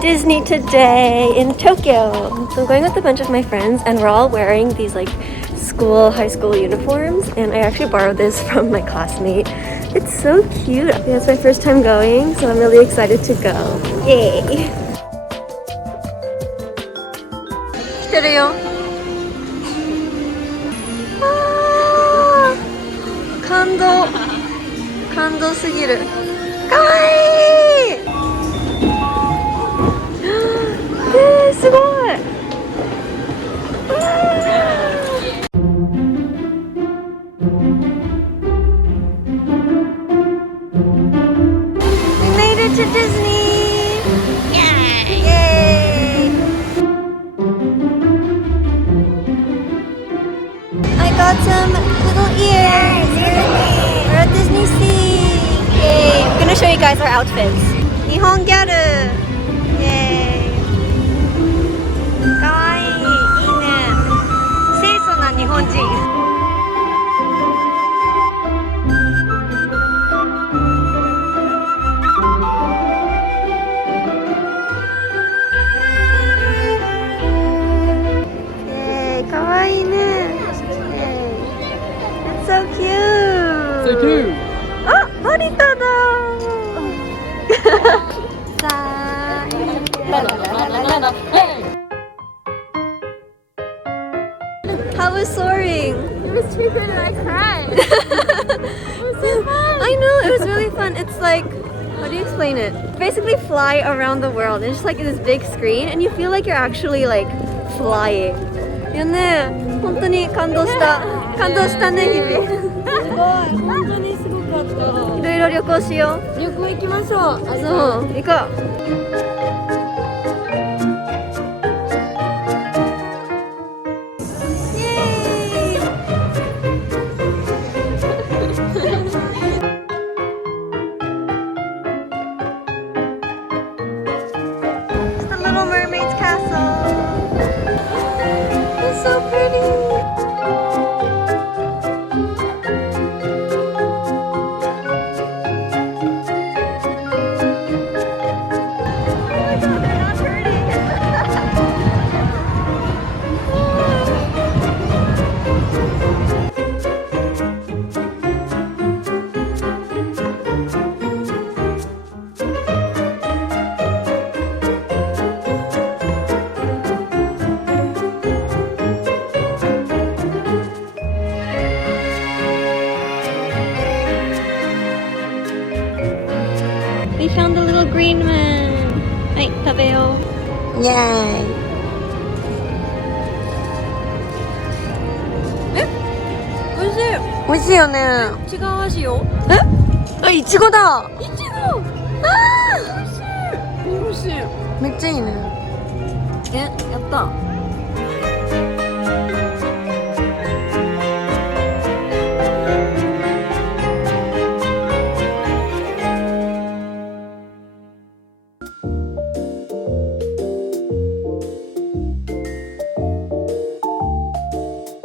Disney today in Tokyo. So I'm going with a bunch of my friends and we're all wearing these like high school uniforms, and I actually borrowed this from my classmate. It's so cute. Yeah, it's my first time going, so I'm really excited to go. Yay! 来てるよ。感動すぎる。かわいい。すごい。We made it to Disney. Yay! Yay! I got some little ears. We're at Disney Sea. Yay! I'm gonna show you guys our outfits. Nihon Gyaru. Yay! かわいい。いいね。清楚な日本人。かわいいね。It's so cute. So cute. あ、マリタだ。さあ。How was soaring? It was cheaper than I cried. It was so fun. I know, it was really fun. It's like, how do you explain it? Basically fly around the world. It's just like this big screen and you feel like you're actually like flying. よね、本当に感動したね、日々。すごい、本当にすごかった。いろいろ旅行しよう。旅行行きましょう。そう、行こう。We found the little green man. はい、食べよう。イエーイ。え？美味しい。美味しいよね。違う味よ。え？あ、いちごだ。いちご。ああ。美味しい。美味しい。めっちゃいいね。え、やった。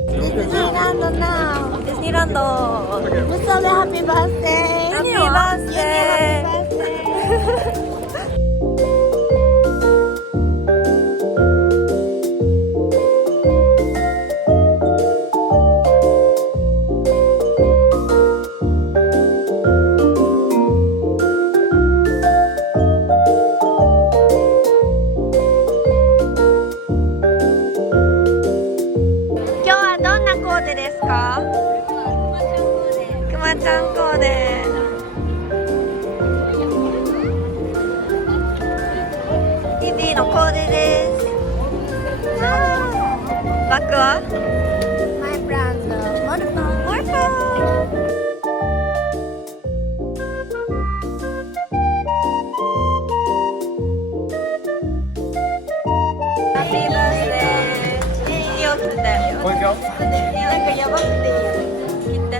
ディズニーランド。ムサでハッピーバースデー。ハッピーバースデ今日はどんなコーデですか？くまちゃんコーデ。ビビーのコーデです。バッグは？マイブランドモルフォン。モルフォン。ハッピーバースデー。いいよって。これ行くよ。なんかやばくていいよ。切って。